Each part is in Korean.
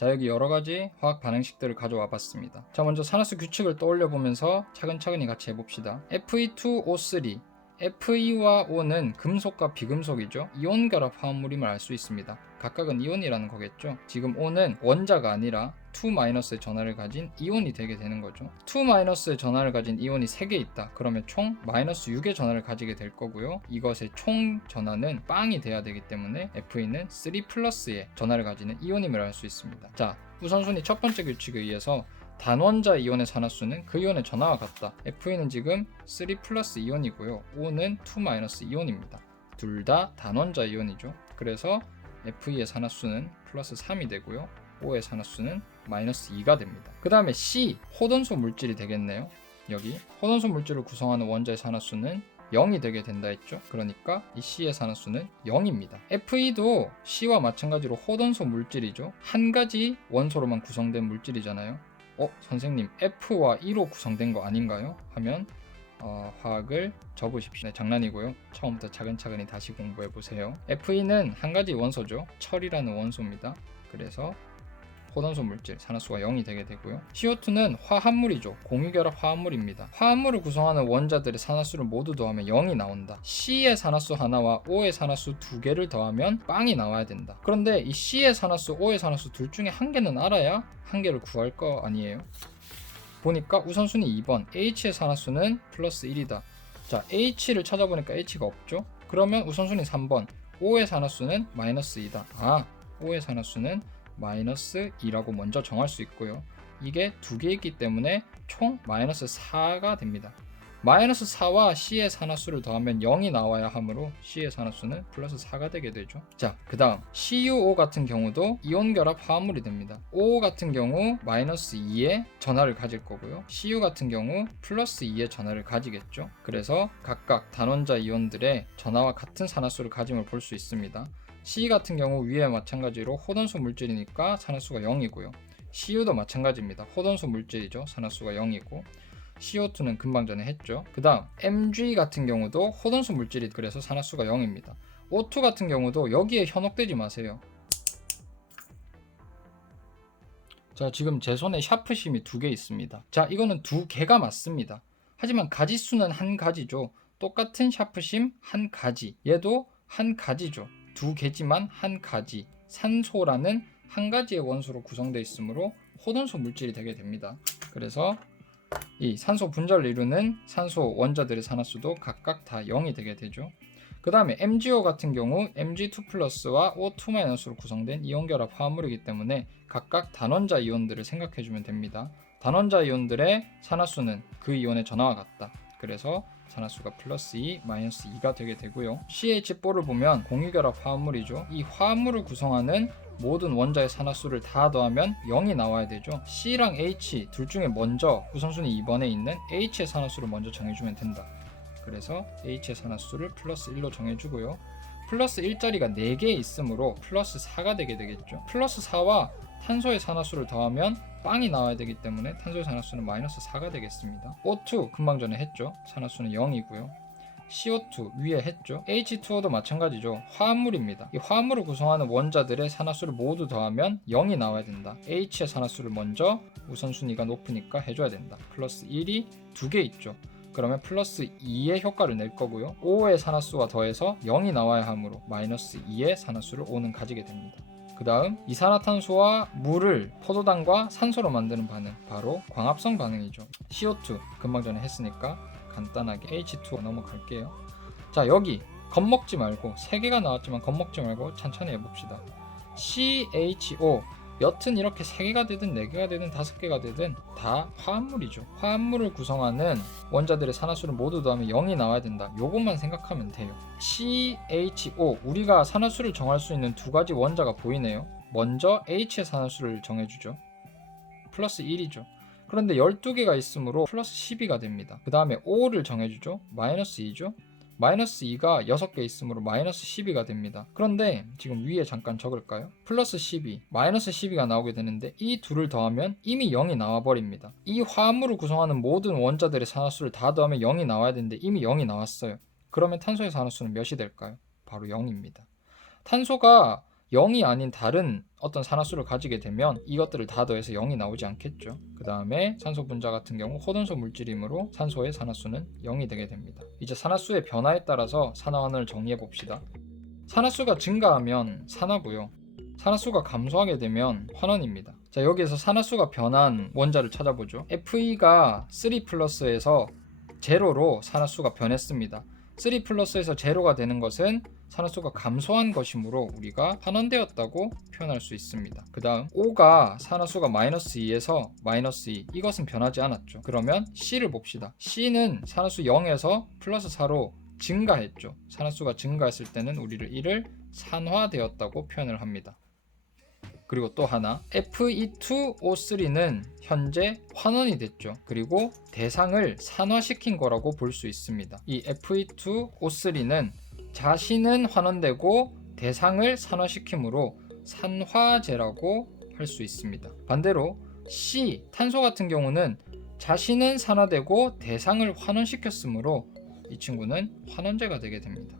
자, 여기 여러가지 화학 반응식들을 가져와 봤습니다. 자, 먼저 산화수 규칙을 떠올려 보면서 차근차근히 같이 해봅시다. Fe2O3, Fe와 O는 금속과 비금속이죠. 이온 결합 화합물임을 알 수 있습니다. 각각은 이온이라는 거겠죠. 지금 O는 원자가 아니라 2-의 전하를 가진 이온이 되게 되는 거죠. 2-의 전하를 가진 이온이 3개 있다. 그러면 총 -6의 전하를 가지게 될 거고요. 이것의 총 전하는 빵이 돼야 되기 때문에 Fe는 3+의 전하를 가지는 이온임을 알 수 있습니다. 자, 우선순위 첫 번째 규칙에 의해서 단원자 이온의 산화수는 그 이온의 전하와 같다. Fe는 지금 3+ 이온이고요. O는 2- 이온입니다. 둘 다 단원자 이온이죠. 그래서 Fe의 산화수는 플러스 3이 되고요. O의 산화수는 -2가 됩니다. 그 다음에 C, 호돈소 물질이 되겠네요. 여기 호돈소 물질을 구성하는 원자의 산화수는 0이 되게 된다 했죠. 그러니까 이 C의 산화수는 0입니다. Fe도 C와 마찬가지로 호돈소 물질이죠. 한 가지 원소로만 구성된 물질이잖아요. 선생님 F와 E로 구성된 거 아닌가요? 하면 화학을 접으십시오. 네, 장난이고요. 처음부터 차근차근히 다시 공부해 보세요. Fe는 한 가지 원소죠. 철이라는 원소입니다. 그래서 호돈소 물질, 산화수가 0이 되게 되고요. CO2는 화합물이죠. 공유결합 화합물입니다. 화합물을 구성하는 원자들의 산화수를 모두 더하면 0이 나온다. C의 산화수 하나와 O의 산화수 2개를 더하면 빵이 나와야 된다. 그런데 이 C의 산화수, O의 산화수 둘 중에 한 개는 알아야 한 개를 구할 거 아니에요? 보니까 우선순위 2번 H의 산화수는 플러스 1이다. 자, H를 찾아보니까 H가 없죠? 그러면 우선순위 3번 O의 산화수는 -2다. O의 산화수는 -2라고 먼저 정할 수 있고요. 이게 두 개이기 때문에 총 -4가 됩니다. -4와 C의 산화수를 더하면 0이 나와야 하므로 C의 산화수는 플러스 4가 되게 되죠. 자, 그 다음 CuO 같은 경우도 이온 결합 화합물이 됩니다. O 같은 경우 -2의 전하를 가질 거고요. Cu 같은 경우 +2의 전하를 가지겠죠. 그래서 각각 단원자 이온들의 전하와 같은 산화수를 가짐을 볼 수 있습니다. C 같은 경우 위에 마찬가지로 호돈수 물질이니까 산화수가 0이고요. Cu도 마찬가지입니다. 호돈수 물질이죠. 산화수가 0이고 CO2는 금방 전에 했죠. 그 다음 Mg 같은 경우도 호돈수 물질이 그래서 산화수가 0입니다. O2 같은 경우도 여기에 현혹되지 마세요. 자, 지금 제 손에 샤프심이 2개 있습니다. 자, 이거는 2개가 맞습니다. 하지만 가지수는 한 가지죠. 똑같은 샤프심 한 가지. 얘도 한 가지죠. 2개지만 한 가지. 산소라는 한 가지의 원소로 구성되어 있으므로 호돈수 물질이 되게 됩니다. 그래서 이 산소 분자를 이루는 산소 원자들의 산화수도 각각 다 0이 되게 되죠. 그 다음에 MgO 같은 경우 Mg2+와 O2-로 구성된 이온결합 화합물이기 때문에 각각 단원자 이온들을 생각해주면 됩니다. 단원자 이온들의 산화수는 그 이온의 전하와 같다. 그래서 산화수가 +2, -2가 되게 되고요. CH4를 보면 공유결합 화합물이죠. 이 화합물을 구성하는 모든 원자의 산화수를 다 더하면 0이 나와야 되죠. C랑 H 둘 중에 먼저 우선순위 2번에 있는 H의 산화수를 먼저 정해주면 된다. 그래서 H의 산화수를 +1로 정해주고요. 플러스 1자리가 4개 있으므로 +4가 되게 되겠죠. +4와 탄소의 산화수를 더하면 빵이 나와야 되기 때문에 탄소의 산화수는 -4가 되겠습니다. O2 금방 전에 했죠. 산화수는 0이고요. CO2 위에 했죠. H2O도 마찬가지죠. 화합물입니다. 이 화합물을 구성하는 원자들의 산화수를 모두 더하면 0이 나와야 된다. H의 산화수를 먼저 우선순위가 높으니까 해줘야 된다. +1이 2개 있죠. 그러면 +2의 효과를 낼 거고요. O의 산화수와 더해서 0이 나와야 하므로 -2의 산화수를 O는 가지게 됩니다. 그 다음 이산화탄소와 물을 포도당과 산소로 만드는 반응, 바로 광합성 반응이죠. CO2 금방 전에 했으니까 간단하게 H2 넘어갈게요. 자, 여기 겁먹지 말고 3개가 나왔지만 겁먹지 말고 천천히 해봅시다. CHO 여튼 이렇게 3개가 되든 4개가 되든 5개가 되든 다 화합물이죠. 화합물을 구성하는 원자들의 산화수를 모두 더하면 0이 나와야 된다. 요것만 생각하면 돼요. CHO 우리가 산화수를 정할 수 있는 2가지 원자가 보이네요. 먼저 H의 산화수를 정해주죠. +1이죠. 그런데 12개가 있으므로 +12가 됩니다. 그 다음에 O를 정해주죠. -2죠. -2가 6개 있으므로 -12가 됩니다. 그런데 지금 위에 잠깐 적을까요? +12, -12가 나오게 되는데 이 둘을 더하면 이미 0이 나와버립니다. 이 화합물을 구성하는 모든 원자들의 산화수를 다 더하면 0이 나와야 되는데 이미 0이 나왔어요. 그러면 탄소의 산화수는 몇이 될까요? 바로 0입니다. 탄소가 0이 아닌 다른 어떤 산화수를 가지게 되면 이것들을 다 더해서 0이 나오지 않겠죠. 그 다음에 산소 분자 같은 경우 호돈소 물질이므로 산소의 산화수는 0이 되게 됩니다. 이제 산화수의 변화에 따라서 산화환원을 정리해 봅시다. 산화수가 증가하면 산화고요. 산화수가 감소하게 되면 환원입니다. 자, 여기에서 산화수가 변한 원자를 찾아보죠. Fe가 3 플러스에서 제로로 산화수가 변했습니다. 3 플러스에서 제로가 되는 것은 산화수가 감소한 것이므로 우리가 환원되었다고 표현할 수 있습니다. 그 다음 O가 산화수가 마이너스 2에서 마이너스 2, 이것은 변하지 않았죠. 그러면 C를 봅시다. C는 산화수 0에서 플러스 4로 증가했죠. 산화수가 증가했을 때는 우리를 이를 산화되었다고 표현을 합니다. 그리고 또 하나 Fe2O3는 현재 환원이 됐죠. 그리고 대상을 산화시킨 거라고 볼 수 있습니다. 이 Fe2O3는 자신은 환원되고 대상을 산화시키므로 산화제라고 할 수 있습니다. 반대로 C, 탄소 같은 경우는 자신은 산화되고 대상을 환원시켰으므로 이 친구는 환원제가 되게 됩니다.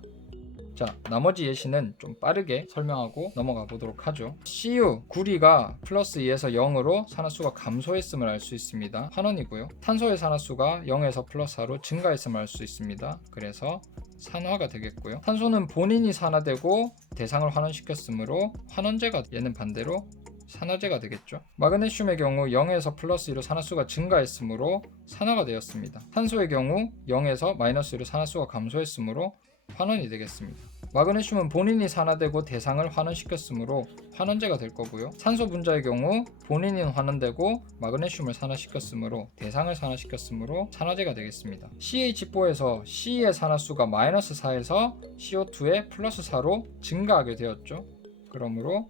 자, 나머지 예시는 좀 빠르게 설명하고 넘어가 보도록 하죠. Cu, 구리가 플러스 2에서 0으로 산화수가 감소했음을 알 수 있습니다. 환원이고요. 탄소의 산화수가 0에서 플러스 4로 증가했음을 알 수 있습니다. 그래서 산화가 되겠고요. 탄소는 본인이 산화되고 대상을 환원시켰으므로 환원제가, 얘는 반대로 산화제가 되겠죠. 마그네슘의 경우 0에서 플러스 2로 산화수가 증가했으므로 산화가 되었습니다. 탄소의 경우 0에서 마이너스 2로 산화수가 감소했으므로 환원이 되겠습니다. 마그네슘은 본인이 산화되고 대상을 환원시켰으므로 환원제가 될 거고요. 산소 분자의 경우 본인이 환원되고 마그네슘을 산화시켰으므로 대상을 산화시켰으므로 산화제가 되겠습니다. CH4에서 C의 산화수가 마이너스 4에서 CO2의 플러스 4로 증가하게 되었죠. 그러므로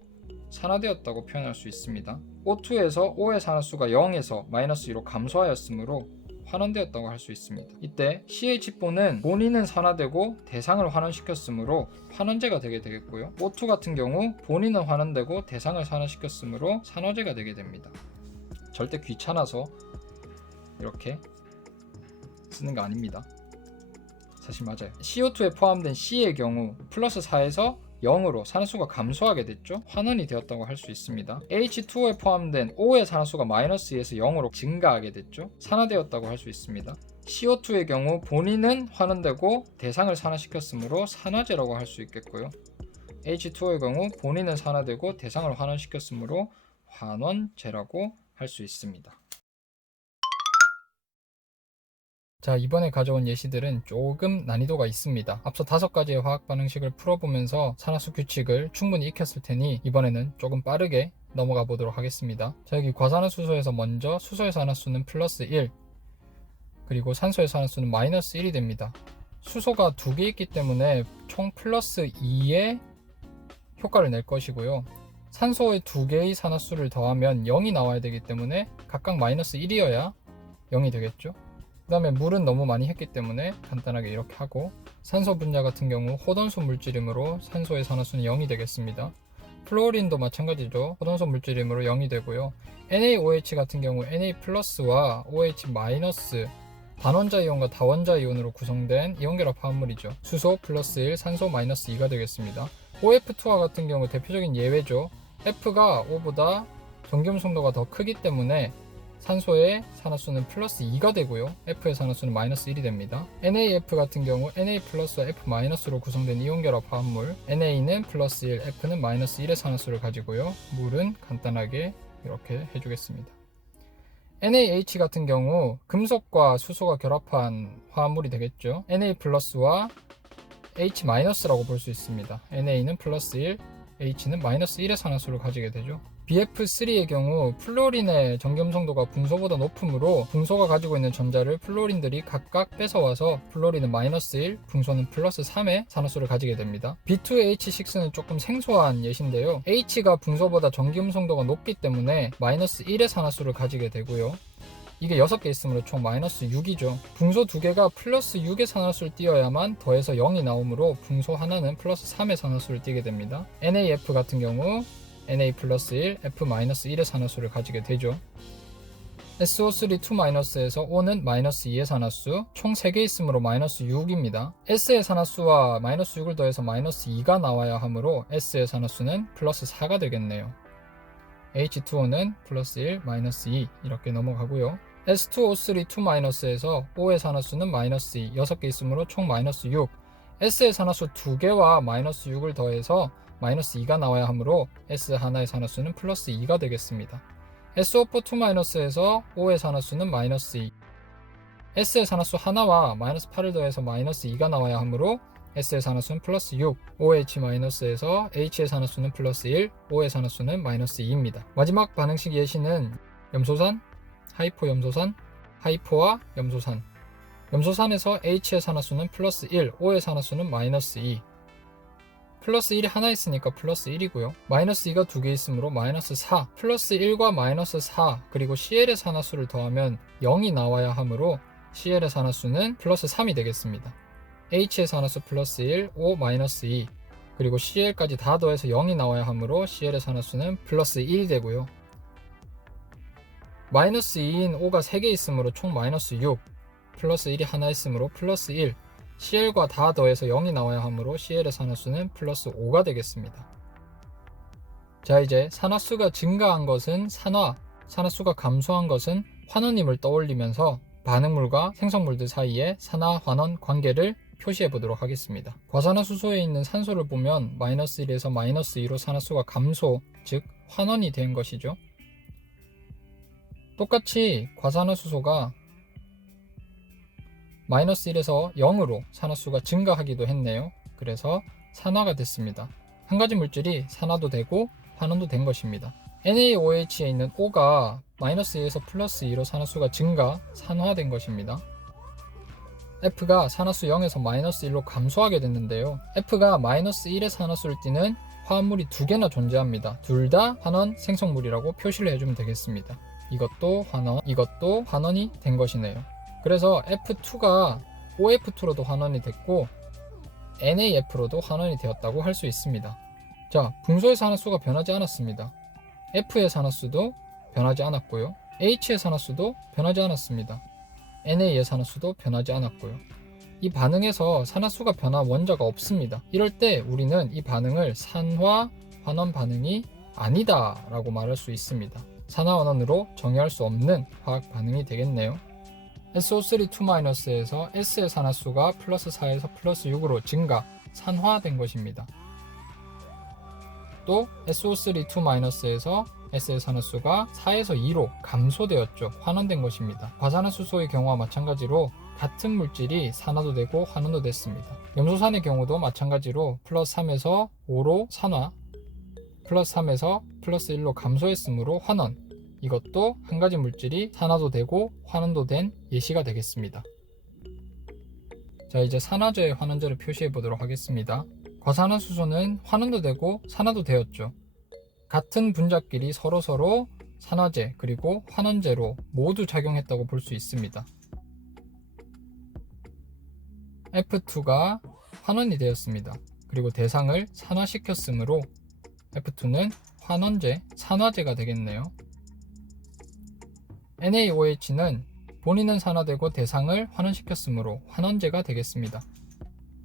산화되었다고 표현할 수 있습니다. O2에서 O의 산화수가 0에서 마이너스 2로 감소하였으므로 환원되었다고 할 수 있습니다. 이때 CH4는 본인은 산화되고 대상을 환원시켰으므로 환원제가 되게 되겠고요. O2 같은 경우 본인은 환원되고 대상을 산화시켰으므로 산화제가 되게 됩니다. 절대 귀찮아서 이렇게 쓰는 거 아닙니다. 사실 맞아요. CO2에 포함된 C의 경우 플러스 4에서 0으로 산화수가 감소하게 됐죠. 환원이 되었다고 할 수 있습니다. H2O에 포함된 O의 산화수가 마이너스 2에서 0으로 증가하게 됐죠. 산화되었다고 할 수 있습니다. CO2의 경우 본인은 환원되고 대상을 산화시켰으므로 산화제라고 할 수 있겠고요. H2O의 경우 본인은 산화되고 대상을 환원시켰으므로 환원제라고 할 수 있습니다. 자, 이번에 가져온 예시들은 조금 난이도가 있습니다. 앞서 5가지의 화학 반응식을 풀어보면서 산화수 규칙을 충분히 익혔을 테니 이번에는 조금 빠르게 넘어가 보도록 하겠습니다. 자, 여기 과산화수소에서 먼저 수소의 산화수는 플러스 1, 그리고 산소의 산화수는 마이너스 1이 됩니다. 수소가 2개 있기 때문에 총 플러스 2의 효과를 낼 것이고요. 산소의 2개의 산화수를 더하면 0이 나와야 되기 때문에 각각 마이너스 1이어야 0이 되겠죠. 그 다음에 물은 너무 많이 했기 때문에 간단하게 이렇게 하고, 산소 분자 같은 경우 호돈소 물질이므로 산소의 산화수는 0이 되겠습니다. 플로린도 마찬가지죠. 호돈소 물질이므로 0이 되고요. NaOH 같은 경우 Na 플러스와 OH 마이너스 단원자 이온과 다원자 이온으로 구성된 이온결합 화합물이죠. 수소 플러스 1, 산소 마이너스 2가 되겠습니다. OF2와 같은 경우 대표적인 예외죠. F가 O보다 정기음성도가 더 크기 때문에 산소의 산화수는 플러스 2가 되고요. F의 산화수는 마이너스 1이 됩니다. NaF 같은 경우 Na 플러스와 F 마이너스로 구성된 이온결합 화합물, Na는 플러스 1, F는 마이너스 1의 산화수를 가지고요. 물은 간단하게 이렇게 해주겠습니다. NaH 같은 경우 금속과 수소가 결합한 화합물이 되겠죠. Na 플러스와 H 마이너스라고 볼 수 있습니다. Na는 플러스 1, H는 마이너스 1의 산화수를 가지게 되죠. BF3의 경우 플로린의 정기음성도가 붕소보다 높으므로 붕소가 가지고 있는 전자를 플로린들이 각각 뺏어와서 플로린은 마이너스 1, 붕소는 플러스 3의 산화수를 가지게 됩니다. B2H6는 조금 생소한 예시인데요. H가 붕소보다 정기음성도가 높기 때문에 마이너스 1의 산화수를 가지게 되고요. 이게 6개 있으므로 총 마이너스 6이죠. 붕소 2개가 플러스 6의 산화수를 띄어야만 더해서 0이 나오므로 붕소 하나는 플러스 3의 산화수를 띄게 됩니다. NaF 같은 경우 Na 플러스 1, F 마이너스 1의 산화수를 가지게 되죠. SO3 2-에서 O는 마이너스 2의 산화수, 총 3개 있으므로 마이너스 6입니다. S의 산화수와 마이너스 6을 더해서 마이너스 2가 나와야 하므로 S의 산화수는 플러스 4가 되겠네요. H2O는 플러스 1, 마이너스 2 이렇게 넘어가고요. S2O3 2-에서 O의 산화수는 마이너스 2, 6개 있으므로 총 마이너스 6. S의 산화수 2개와 마이너스 6을 더해서 마이너스 2가 나와야 하므로 S 하나의 산화수는 플러스 2가 되겠습니다. SO4 2-에서 O의 산화수는 마이너스 2. S의 산화수 하나와 마이너스 8을 더해서 마이너스 2가 나와야 하므로 S의 산화수는 플러스 6, OH-에서 H의 산화수는 플러스 1, O의 산화수는 마이너스 2입니다. 마지막 반응식 예시는 염소산, 하이포 염소산, 하이포와 염소산. 염소산에서 H의 산화수는 플러스 1, O의 산화수는 마이너스 2. 플러스 1이 하나 있으니까 플러스 1이고요. 마이너스 2가 2개 있으므로 마이너스 4. 플러스 1과 마이너스 4 그리고 CL의 산화수를 더하면 0이 나와야 하므로 CL의 산화수는 플러스 3이 되겠습니다. H의 산화수 플러스 1, O 마이너스 2 그리고 CL까지 다 더해서 0이 나와야 하므로 CL의 산화수는 플러스 1이 되고요. 마이너스 2인 O가 3개 있으므로 총 마이너스 6 플러스 1이 하나 있으므로 플러스 1 CL과 다 더해서 0이 나와야 하므로 CL의 산화수는 플러스 5가 되겠습니다. 자, 이제 산화수가 증가한 것은 산화, 산화수가 감소한 것은 환원임을 떠올리면서 반응물과 생성물들 사이의 산화-환원 관계를 표시해 보도록 하겠습니다. 과산화수소에 있는 산소를 보면 마이너스 1에서 마이너스 2로 산화수가 감소, 즉 환원이 된 것이죠. 똑같이 과산화수소가 마이너스 1에서 0으로 산화수가 증가하기도 했네요. 그래서 산화가 됐습니다. 한 가지 물질이 산화도 되고 환원도 된 것입니다. NaOH에 있는 O가 마이너스 2에서 플러스 2로 산화수가 증가, 산화된 것입니다. F가 산화수 0에서 마이너스 1로 감소하게 됐는데요. F가 마이너스 1의 산화수를 띠는 화합물이 2개나 존재합니다. 둘 다 환원 생성물이라고 표시를 해주면 되겠습니다. 이것도 환원, 이것도 환원이 된 것이네요. 그래서 F2가 OF2로도 환원이 됐고 NaF로도 환원이 되었다고 할 수 있습니다. 자, 붕소의 산화수가 변하지 않았습니다. F의 산화수도 변하지 않았고요. H의 산화수도 변하지 않았습니다. Na의 산화수도 변하지 않았고요. 이 반응에서 산화수가 변한 원자가 없습니다. 이럴 때 우리는 이 반응을 산화 환원 반응이 아니다 라고 말할 수 있습니다. 산화환원으로 정의할 수 없는 화학 반응이 되겠네요. SO3 2-에서 S의 산화수가 플러스 4에서 플러스 6으로 증가, 산화된 것입니다. 또 SO3 2-에서 S의 산화수가 4에서 2로 감소되었죠. 환원된 것입니다. 과산화수소의 경우와 마찬가지로 같은 물질이 산화도 되고 환원도 됐습니다. 염소산의 경우도 마찬가지로 플러스 3에서 5로 산화, 플러스 3에서 플러스 1로 감소했으므로 환원, 이것도 한 가지 물질이 산화도 되고 환원도 된 예시가 되겠습니다. 자, 이제 산화제의 환원제를 표시해 보도록 하겠습니다. 과산화수소는 환원도 되고 산화도 되었죠. 같은 분자끼리 서로서로 산화제 그리고 환원제로 모두 작용했다고 볼 수 있습니다. F2가 환원이 되었습니다. 그리고 대상을 산화시켰으므로 F2는 환원제, 산화제가 되겠네요. NaOH는 본인은 산화되고 대상을 환원시켰으므로 환원제가 되겠습니다.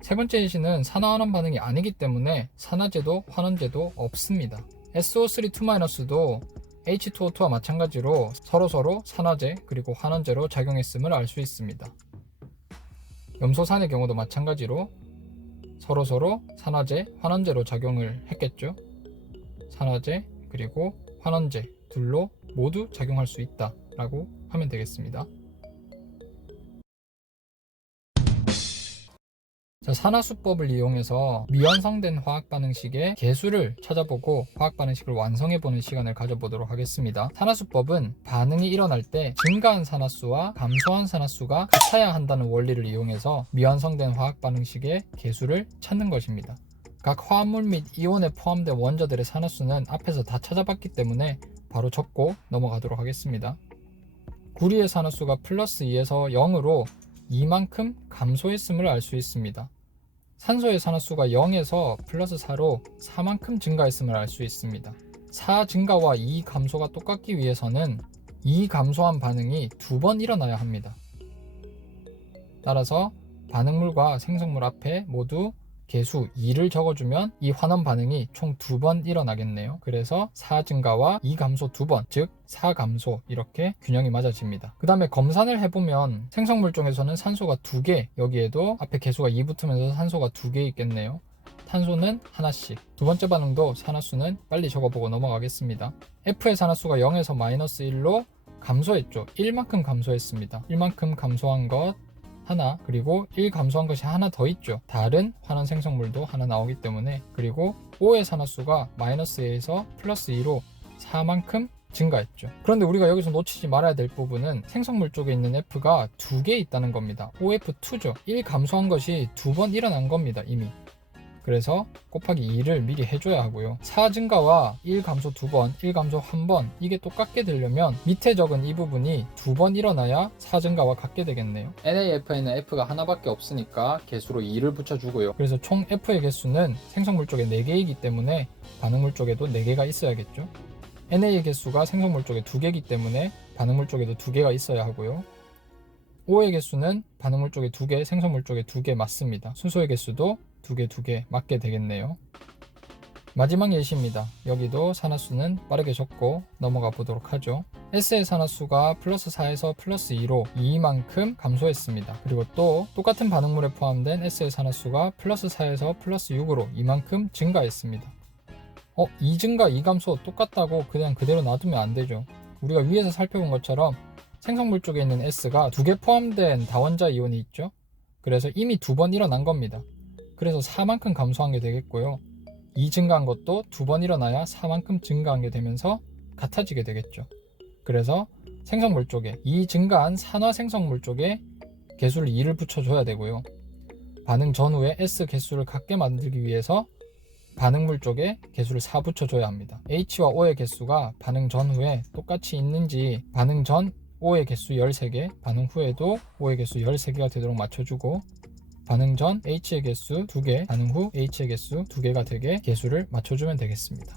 세 번째 예시는 산화환원 반응이 아니기 때문에 산화제도 환원제도 없습니다. SO3 2-도 H2O2와 마찬가지로 서로서로 산화제 그리고 환원제로 작용했음을 알 수 있습니다. 염소산의 경우도 마찬가지로 서로서로 산화제, 환원제로 작용을 했겠죠. 산화제 그리고 환원제 둘로 모두 작용할 수 있다 라고 하면 되겠습니다. 자, 산화수법을 이용해서 미완성된 화학반응식의 개수를 찾아보고 화학반응식을 완성해보는 시간을 가져보도록 하겠습니다. 산화수법은 반응이 일어날 때 증가한 산화수와 감소한 산화수가 같아야 한다는 원리를 이용해서 미완성된 화학반응식의 개수를 찾는 것입니다. 각 화합물 및 이온에 포함된 원자들의 산화수는 앞에서 다 찾아봤기 때문에 바로 적고 넘어가도록 하겠습니다. 구리의 산화수가 플러스 2에서 0으로 2만큼 감소했음을 알 수 있습니다. 산소의 산화수가 0에서 플러스 4로 4만큼 증가했음을 알 수 있습니다. 4 증가와 2 감소가 똑같기 위해서는 2 감소한 반응이 2번 일어나야 합니다. 따라서 반응물과 생성물 앞에 모두 개수 2를 적어주면 이 환원 반응이 총 2번 일어나겠네요. 그래서 4 증가와 2 감소 2번, 즉 4 감소, 이렇게 균형이 맞아집니다. 그 다음에 검산을 해보면 생성물종에서는 산소가 2개, 여기에도 앞에 개수가 2 붙으면서 산소가 2개 있겠네요. 탄소는 하나씩. 두 번째 반응도 산화수는 빨리 적어보고 넘어가겠습니다. F의 산화수가 0에서 마이너스 1로 감소했죠. 1만큼 감소했습니다. 1만큼 감소한 것 하나, 그리고 1 감소한 것이 하나 더 있죠. 다른 환원 생성물도 하나 나오기 때문에. 그리고 O의 산화수가 마이너스 2에서 플러스 2로 4만큼 증가했죠. 그런데 우리가 여기서 놓치지 말아야 될 부분은 생성물 쪽에 있는 F가 2개 있다는 겁니다. OF2죠. 1 감소한 것이 2번 일어난 겁니다, 이미. 그래서 곱하기 2를 미리 해줘야 하고요. 4 증가와 1 감소 2번, 1 감소 1번, 이게 똑같게 되려면 밑에 적은 이 부분이 2번 일어나야 4 증가와 같게 되겠네요. NAF에는 F가 하나밖에 없으니까 개수로 2를 붙여주고요. 그래서 총 F의 개수는 생성물 쪽에 4개이기 때문에 반응물 쪽에도 4개가 있어야겠죠. NA의 개수가 생성물 쪽에 2개이기 때문에 반응물 쪽에도 2개가 있어야 하고요. O의 개수는 반응물 쪽에 2개, 생성물 쪽에 2개 맞습니다. 수소의 개수도 2개 맞게 되겠네요. 마지막 예시입니다. 여기도 산화수는 빠르게 적고 넘어가 보도록 하죠. S의 산화수가 플러스 4에서 플러스 2로 2만큼 감소했습니다. 그리고 또 똑같은 반응물에 포함된 S의 산화수가 플러스 4에서 플러스 6으로 2만큼 증가했습니다. 2 증가 2 감소 똑같다고 그냥 그대로 놔두면 안 되죠. 우리가 위에서 살펴본 것처럼 생성물 쪽에 있는 S가 2개 포함된 다원자 이온이 있죠. 그래서 이미 2번 일어난 겁니다. 그래서 4만큼 감소한 게 되겠고요. 2 증가한 것도 2번 일어나야 4만큼 증가한 게 되면서 같아지게 되겠죠. 그래서 생성물 쪽에 2 증가한 산화 생성물 쪽에 개수를 2를 붙여줘야 되고요. 반응 전후에 S 개수를 같게 만들기 위해서 반응물 쪽에 개수를 4 붙여줘야 합니다. H와 O의 개수가 반응 전후에 똑같이 있는지 반응 전 O의 개수 13개, 반응 후에도 O의 개수 13개가 되도록 맞춰주고 반응 전 H의 개수 2개, 반응 후 H의 개수 2개가 되게 개수를 맞춰주면 되겠습니다.